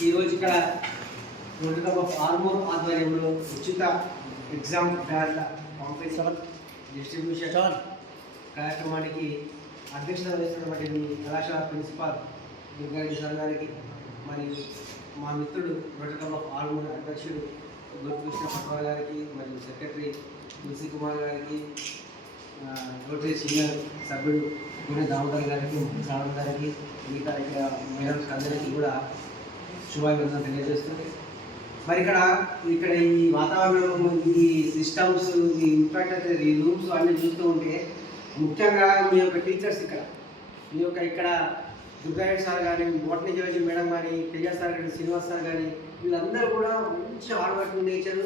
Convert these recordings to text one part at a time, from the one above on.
ఈరోజు ఇక్కడ road of Armoor ఆధ్వర్యంలో ఉచిత ఎగ్జామ్ ప్యాడ్ల పంపిణీ డిస్ట్రిబ్యూషన్ కార్యక్రమానికి అధ్యక్షత వహిస్తున్నటువంటి మీ కళాశాల ప్రిన్సిపాల్ దుర్గారెడ్డి సార్ గారికి మరియు మా మిత్రుడు రోడ్డు ఆఫ్ ఆర్మూర్ అధ్యక్షుడు గురుకృష్ణ పట్వాల్ గారికి మరియు సెక్రటరీ తులసి కుమార్ గారికి రోటరీ సీనియర్ సభ్యుడు గుణె దామోదర్ గారికి ముఖ్య గారికి మిగతా ఇక్కడ మేడమ్స్ అందరికీ కూడా శుభాభివందనలు తెలియజేస్తుంది మరి ఇక్కడ ఇక్కడ ఈ వాతావరణం ఈ సిస్టమ్స్ ఈ అయితే ఈ రూమ్స్ అన్ని చూస్తూ ఉంటే ముఖ్యంగా మీ యొక్క టీచర్స్ ఇక్కడ. మీ యొక్క ఇక్కడ దుర్గారెడ్డి సార్ కానీ బోటనీ జోజీ మేడం కానీ తేజ సార్ కానీ శ్రీనివాస్ సార్ కానీ వీళ్ళందరూ కూడా మంచి హార్డ్ వర్కింగ్ నేచర్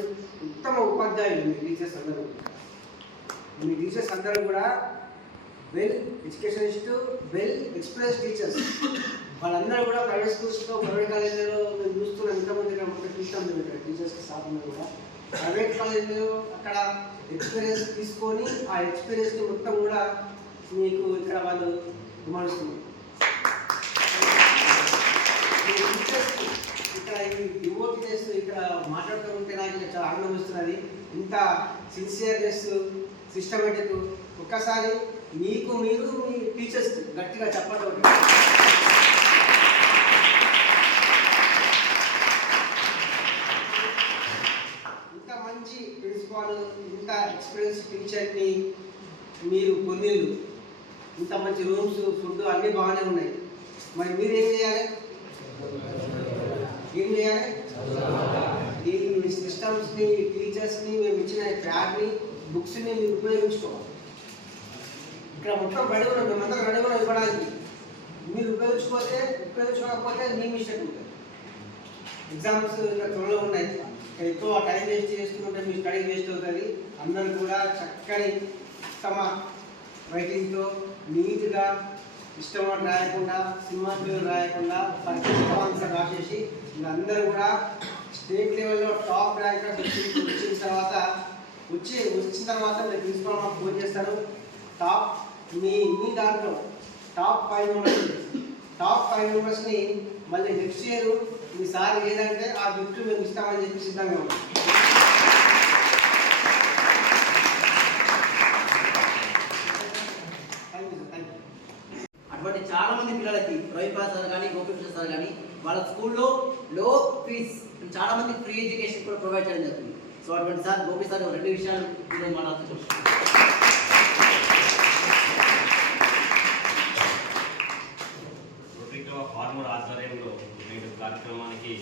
ఉత్తమ ఉపాధ్యాయులు మీ టీచర్స్ అందరూ. మీ టీచర్స్ అందరూ కూడా well educationist well experience teachers. వాళ్ళందరూ కూడా ప్రైవేట్ స్కూల్స్లో ప్రైవేట్ కాలేజీలో మేము చూస్తున్నాం ఇంతమంది ఇక్కడ చూస్తాం మేము ఇక్కడ టీచర్స్కి స్టాఫ్ కూడా. ప్రైవేట్ కాలేజీలో అక్కడ ఎక్స్పీరియన్స్ తీసుకొని ఆ ఎక్స్పీరియన్స్ని మొత్తం కూడా మీకు ఇక్కడ వాళ్ళు విమర్శిస్తున్నారు ఇక్కడ ఈ డివోట్ చేస్తూ ఇక్కడ మాట్లాడుతూ ఉంటే నాకు చాలా ఆనందం వస్తున్నది. ఇంత సిన్సియర్నెస్ సిస్టమేటిక్ ఒక్కసారి మీకు మీరు మీ టీచర్స్ గట్టిగా చెప్పడం ఇంత మంచి ప్రిన్సిపాల్ ఇంత ఎక్స్పీరియన్స్ టీచర్ని మీరు పొందిండు ఇంత మంచి రూమ్స్ ఫుడ్ అన్నీ బాగానే ఉన్నాయి. మరి మీరు ఏం చేయాలి? ఏం చేయాలి? ఈ సిస్టమ్స్ని టీచర్స్ని మేము ఇచ్చిన ప్యాడ్ని బుక్స్ని మీరు ఉపయోగించుకోవాలి. ఇక్కడ మొత్తం రెడీ ఉన్నాం మేమందరం రెడీ ఉన్నాం ఇవ్వడానికి. మీరు ఉపయోగించుకోతే ఉపయోగించుకోకపోతే మీ మిస్టేక్ ఉంటుంది. ఎగ్జామ్స్ ఇంకా త్వరలో ఉన్నాయి. ఎక్కువ టైం వేస్ట్ చేసుకుంటే మీ స్టడీ వేస్ట్ అవుతుంది. అందరూ కూడా చక్కని తమ రైటింగ్తో నీట్గా ఇష్టం రాయకుండా సినిమా పేరు రాయకుండా పర్ఫెక్ట్ ఆన్సర్ రాసేసి వీళ్ళందరూ కూడా స్టేట్ లెవెల్లో టాప్ ర్యాంక్ వచ్చిన తర్వాత వచ్చి వచ్చిన తర్వాత మీరు ప్రిన్సిపల్ మాకు ఫోన్ చేస్తారు. టాప్ మీ మీ దాంట్లో top five members top five మెంబర్స్ని మళ్ళీ నెక్స్ట్ ఇయర్ మీ సార్ ఏదంటే ఆ గిఫ్ట్ మేము ఇస్తామని చెప్పి సిద్ధంగా ఉన్నాం. థ్యాంక్ యూ థ్యాంక్ యూ అటువంటి చాలా మంది పిల్లలకి రవిప్రసాద్ సార్ కానీ గోపికృష్ణ సార్ కానీ వాళ్ళ స్కూల్లో లో ఫీజ్ చాలా మంది ఫ్రీ ఎడ్యుకేషన్ కూడా ప్రొవైడ్ చేయడం జరుగుతుంది. సో అటువంటి సార్ గోపి సార్ రెండు విషయాలు ఈరోజు మాట్లాడుతూ ఫార్మర్ ఆధ్వర్యంలో నేడు కార్యక్రమానికి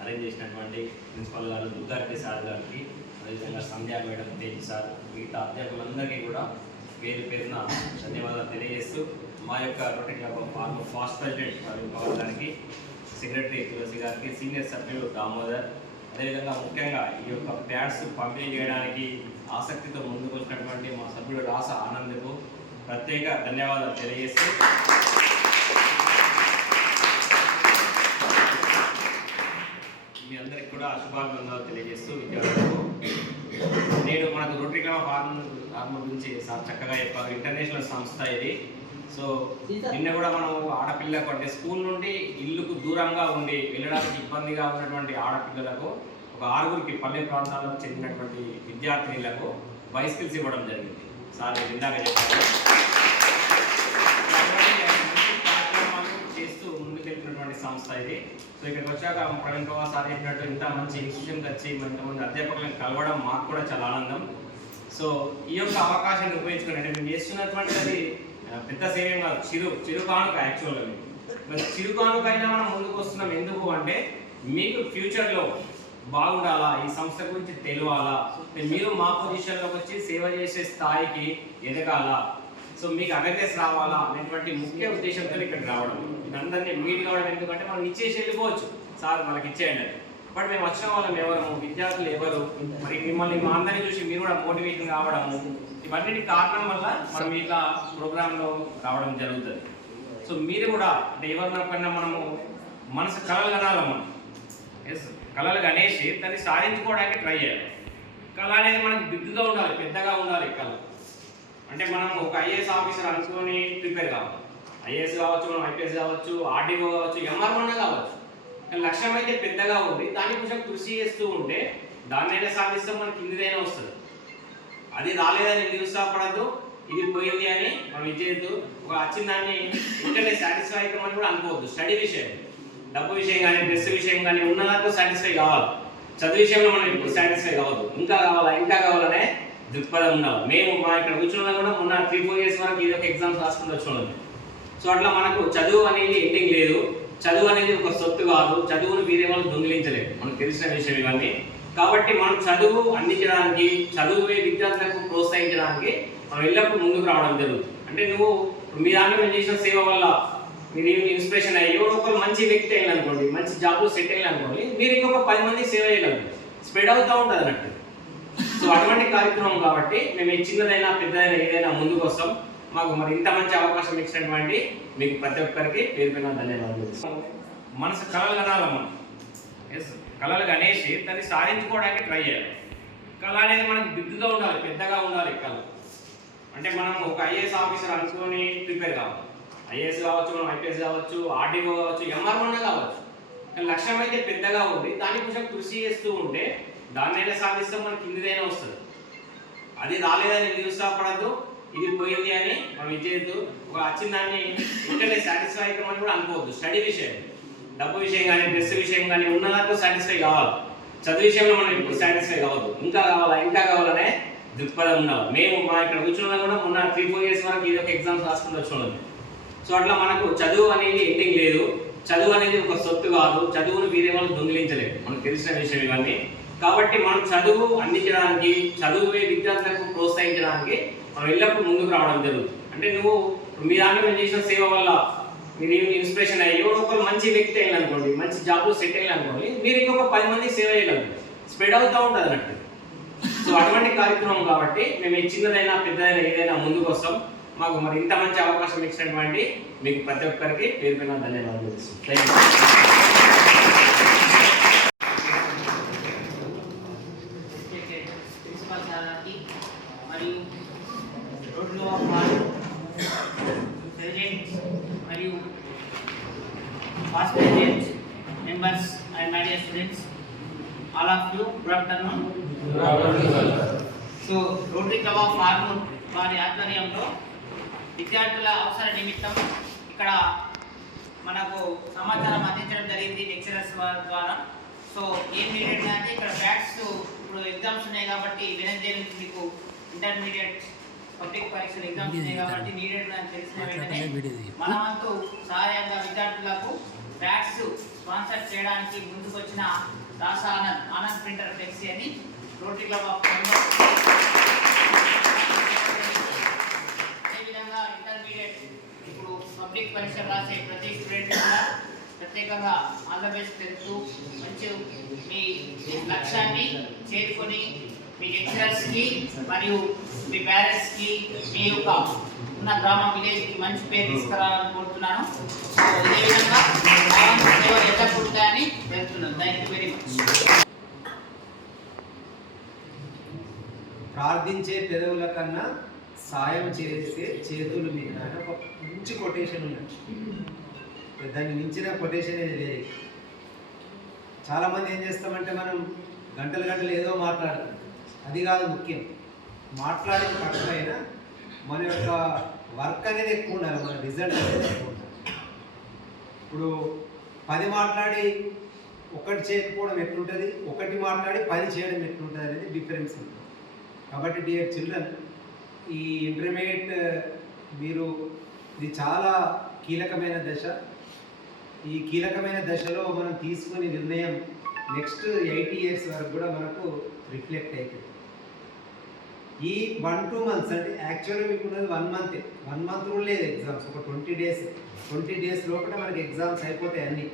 అరేంజ్ చేసినటువంటి ప్రిన్సిపల్ గారు దుర్గారెడ్డి సార్ గారికి అదేవిధంగా సంధ్యా మేడం తేజ్ సార్ మిగతా అధ్యాపకులందరికీ కూడా పేరు పేరున ధన్యవాదాలు తెలియజేస్తూ మా యొక్క rotary club of fast president Arun Pavan గారికి సెక్రటరీ తులసి గారికి సీనియర్ సభ్యులు దామోదర్ అదేవిధంగా ముఖ్యంగా ఈ యొక్క ప్యాడ్స్ పంపిణీ చేయడానికి ఆసక్తితో ముందుకు వచ్చినటువంటి మా సభ్యుడు రాస ఆనంద్కు ప్రత్యేక ధన్యవాదాలు తెలియజేస్తూ మీ అందరికి కూడా శుభాభివందనాలు తెలియజేస్తూ విద్యార్థులకు. నేను మనకు రోటరీ క్లబ్ ఆఫ్ ఆర్మర్ గురించి సార్ చక్కగా చెప్పారు. ఇంటర్నేషనల్ సంస్థ ఇది. సో నిన్న కూడా మనం ఆడపిల్లకు అంటే స్కూల్ నుండి ఇల్లుకు దూరంగా ఉండి వెళ్ళడానికి ఇబ్బందిగా ఉన్నటువంటి ఆడపిల్లలకు ఒక ఆరుగురికి పల్లె ప్రాంతాలకు చెందినటువంటి విద్యార్థినులకు బైసికల్స్ ఇవ్వడం జరిగింది. సార్ ఇందాక చెప్పారు. చేస్తూ ముందుకెళ్తున్నటువంటి సంస్థ ఇది. సో ఇక్కడికి వచ్చాక ప్రవీణ్ కుమార్ సార్ చెప్పినట్టు ఇంత మంచి ఇన్స్టిట్యూషన్కి వచ్చి ఇంతమంది అధ్యాపకులను కలవడం మాకు కూడా చాలా ఆనందం. సో ఈ యొక్క అవకాశాన్ని ఉపయోగించుకుని అంటే మేము చేస్తున్నటువంటి అది ఆ, పెద్ద సేమ్ ఏం కాదు. చిరు చిరు కానుక యాక్చువల్గా మరి చిరు కానుక అయినా మనం ముందుకు వస్తున్నాం. ఎందుకు అంటే మీకు ఫ్యూచర్లో బాగుండాలా? ఈ సంస్థ గురించి తెలియాలా? మీరు మా పొజిషన్లోకి వచ్చి సేవ చేసే స్థాయికి ఎదగాలా? సో మీకు అవేర్నెస్ రావాలా? అనేటువంటి ముఖ్య ఉద్దేశంతో ఇక్కడికి రావడం. అందరినీ మీట్ కావడం ఎందుకంటే మనం ఇచ్చేసి వెళ్ళిపోవచ్చు. సార్ మనకి ఇచ్చేయండి బట్ మేము వచ్చిన వాళ్ళం ఎవరు? విద్యార్థులు ఎవరు? మరి మిమ్మల్ని మా అందరినీ చూసి మీరు కూడా మోటివేషన్ కావడము ఇవన్నిటి కారణం వల్ల మనం ఇట్లా ప్రోగ్రాంలో రావడం జరుగుతుంది. సో మీరు కూడా అంటే ఎవరినైనా మనము మనసు కలలు కనాలి మనం. ఎస్ కళలు గణేసి దాన్ని సాధించుకోవడానికి ట్రై చేయాలి. కళ అనేది మనకు బిగ్గుగా ఉండాలి పెద్దగా ఉండాలి కళ. అంటే మనం ఒక ఐఏఎస్ ఆఫీసర్ అనుకొని ప్రిపేర్ కావాలి. ఐఏఎస్ కావచ్చు మనం ఐపీఎస్ కావచ్చు ఆర్డీఓ కావచ్చు ఎంఆర్ఓనే కావచ్చు. లక్ష్యం అయితే పెద్దగా ఉంది దాన్ని కొంచెం కృషి చేస్తూ ఉంటే దాన్నైనా సాధిస్తాం మనకి కిందిదైనా వస్తుంది. అది రాలేదని నిరుత్సాహపడద్దు? ఇది పోయింది అని మనం ఇచ్చేయద్దు ఒక వచ్చిన దాన్ని ఇంటర్నే సాటిస్ఫై అవుతామని కూడా అనుకోవద్దు. స్టడీ విషయం డబ్బు విషయం కానీ డ్రెస్ విషయం కానీ ఉన్న దాంట్లో సాటిస్ఫై కావాలి. చదువు విషయంలో మనం ఇప్పుడు సాటిస్ఫై కావద్దు. ఇంకా కావాలా ఇంకా కావాలనే దృక్పథం ఉండాలి. మేము మా ఇక్కడ కూర్చున్నా కూడా మొన్న త్రీ ఫోర్ ఇయర్స్ వరకు ఇది ఒక ఎగ్జామ్స్ రాసుకుంటూ వచ్చి సో అట్లా మనకు చదువు అనేది ఎండింగ్ లేదు. చదువు అనేది ఒక సొత్తు కాదు. చదువును వేరే వాళ్ళు దొంగిలించలేదు మనకు తెలిసిన విషయం ఇవన్నీ. కాబట్టి మనం చదువు అందించడానికి చదువుే విద్యార్థులకు ప్రోత్సహించడానికి మనం ఎల్లప్పుడూ ముందుకు రావడం జరుగుతుంది. అంటే నువ్వు మీ దాంట్లో మేము చేసిన సేవ వల్ల మీరు ఇన్స్పిరేషన్ అయ్యి ఎవరో ఒకరు మంచి వ్యక్తి అయ్యాలనుకోండి అనుకోండి మంచి జాబ్లో సెట్ అయ్యాలనుకోండి అనుకోండి మీరు ఇంకొక పది మంది సేవ చేయగలరు స్ప్రెడ్ అవుతూ ఉంటుంది అన్నట్టు. సో అటువంటి కార్యక్రమం కాబట్టి మేము చిన్నదైనా పెద్దదైనా ఏదైనా ముందుకు వస్తాం. మాకు మరి ఇంత మంచి అవకాశం ఇచ్చినటువంటి మీకు ప్రతి ఒక్కరికి పేరు పైన ధన్యవాదాలు. మనసు కళలు కనాలమ్మా ఎస్ కళలు కనేసి దాన్ని సాధించుకోవడానికి ట్రై చేయాలి. కళ అనేది మనకు బిగ్గుగా ఉండాలి పెద్దగా ఉండాలి కళ. అంటే మనం ఒక ఐఏఎస్ ఆఫీసర్ అనుకుని ప్రిపేర్ కావాలి. ఐఏఎస్ కావచ్చు మనం ఐపీఎస్ కావచ్చు ఆర్డీఓ కావచ్చు ఎంఆర్ఓనే కావచ్చు. కానీ లక్ష్యం అయితే పెద్దగా ఉంది. దాన్ని కొంచెం కృషి చేస్తూ ఉంటే దాన్నైనా సాధిస్తే మనకి కిందిదైనా వస్తుంది. అది రాలేదని నిరుత్సాహపడద్దు ఇది పోయింది అని మనం ఇచ్చేయద్దు ఒక వచ్చిన దాన్ని ఇంటర్నే సాటిస్ఫై అవుతామని కూడా అనుకోవద్దు. స్టడీ విషయం. డబ్బు విషయం కానీ డ్రెస్ విషయం కానీ ఉన్న దాంట్లో సాటిస్ఫై కావాలి. చదువు విషయంలో మనం ఇప్పుడు సాటిస్ఫై కావద్దు. ఇంకా కావాలా ఇంకా కావాలనే దృక్పథం ఉండాలి. మేము మా ఇక్కడ కూర్చున్న కూడా మొన్న త్రీ ఫోర్ ఇయర్స్ వరకు ఇది ఒక ఎగ్జామ్స్ రాసుకుంటూ వచ్చి సో అట్లా మనకు చదువు అనేది ఎండింగ్ లేదు. చదువు అనేది ఒక సొత్తు కాదు. చదువును వేరే వాళ్ళు దొంగిలించలేదు మనకు తెలిసిన విషయం ఇవన్నీ. కాబట్టి మనం చదువు అందించడానికి చదువుే విద్యార్థులకు ప్రోత్సహించడానికి మనం ఎల్లప్పుడూ ముందుకు రావడం జరుగుతుంది. అంటే నువ్వు మీ దాంట్లో మేము చేసిన సేవ వల్ల మీరు ఇన్స్పిరేషన్ అయ్యి ఎవరో ఒకరు మంచి వ్యక్తి అయ్యాలనుకోండి మంచి జాబ్లో సెట్ అయ్యాలనుకోండి మీరు ఇంకొక పది మంది సేవ చేయగలరు స్ప్రెడ్ అవుతూ ఉంటుంది అన్నట్టు. సో అటువంటి కార్యక్రమం కాబట్టి మేము చిన్నదైనా పెద్దదైనా ఏదైనా ముందుకు వస్తాం. మాకు మరి ఇంత మంచి అవకాశం ఇచ్చినటువంటి మీకు ప్రతి ఒక్కరికి పేరు పైన ధన్యవాదాలు థ్యాంక్ యూ ప్రిన్సిపల్ సార్కి మరియు రోడ్లో వారు ప్రెసిడెంట్ మరియు past president members students all of you good afternoon so rotary club of Armoor వారి ఆధ్వర్యంలో విద్యార్థుల అవసర నిమిత్తం ఇక్కడ మనకు సమాచారం అందించడం జరిగింది లెక్చరర్స్ వారి ద్వారా. సో ఏం అంటే ఇక్కడ బ్యాట్స్ ఇప్పుడు ఎగ్జామ్స్ ఉన్నాయి కాబట్టి నుంచి మీకు ఇంటర్మీడియట్ పబ్లిక్ పరీక్షలు ఎగ్జామ్స్ ఉన్నాయి కాబట్టి నీడెడ్ అని తెలిసిన వెంటనే మన వంతు సహాయంగా విద్యార్థులకు బ్యాగ్స్ స్పాన్సర్ చేయడానికి ముందుకు వచ్చిన దాస ఆనంద్ ఆనంద్ ప్రింటర్ ఫ్లెక్సీ అని రోటరీ క్లబ్ ఆఫ్ అదేవిధంగా ఇంటర్మీడియట్ ఇప్పుడు పబ్లిక్ పరీక్ష రాసే ప్రతి స్టూడెంట్ కూడా ప్రత్యేకంగా ఆల్ ద బెస్ట్ తెలుపుతూ మంచి మీ లక్ష్యాన్ని చేరుకొని మీ లెక్చరర్స్కి మరియు మీ పేరెంట్స్కి మీ యొక్క ఉన్న గ్రామ విలేజ్కి మంచి పేరు తీసుకురావాలనుకుంటున్నాను. కోరుతున్నాను ఇదే విధంగా ఉంటాయని వెళ్తున్నాను థ్యాంక్ యూ వెరీ మచ్ ప్రార్థించే పెదవుల కన్నా సాయం చేస్తే చేతులు మీద ఒక మంచి కొటేషన్ ఉన్నది దాన్ని మించిన కొటేషన్ అనేది లేదు. చాలామంది ఏం చేస్తామంటే మనం గంటలు గంటలు ఏదో మాట్లాడతాం. అది కాదు ముఖ్యం. మాట్లాడేది తక్కువైనా మన యొక్క వర్క్ అనేది ఎక్కువ ఉండాలి మన రిజల్ట్ అనేది ఎక్కువ ఉండాలి. ఇప్పుడు పది మాట్లాడి ఒకటి చేయకపోవడం ఎట్లుంటుంది? ఒకటి మాట్లాడి పది చేయడం ఎట్లుంటుంది అనేది డిఫరెన్స్ ఉంటుంది. కాబట్టి డియర్ చిల్డ్రన్ ఈ ఇంటర్మీడియట్ మీరు ఇది చాలా కీలకమైన దశ. ఈ కీలకమైన దశలో మనం తీసుకునే నిర్ణయం నెక్స్ట్ ఎయిటీ ఇయర్స్ వరకు కూడా మనకు రిఫ్లెక్ట్ అవుతుంది ఈ వన్ టూ మంత్స్ అంటే యాక్చువల్గా మీకు ఉన్నది వన్ మంత్ వన్ మంత్ కూడా లేదు ఎగ్జామ్స్ ఒక ట్వంటీ డేస్ ట్వంటీ డేస్ లోపల మనకి ఎగ్జామ్స్ అయిపోతాయి అన్నీ.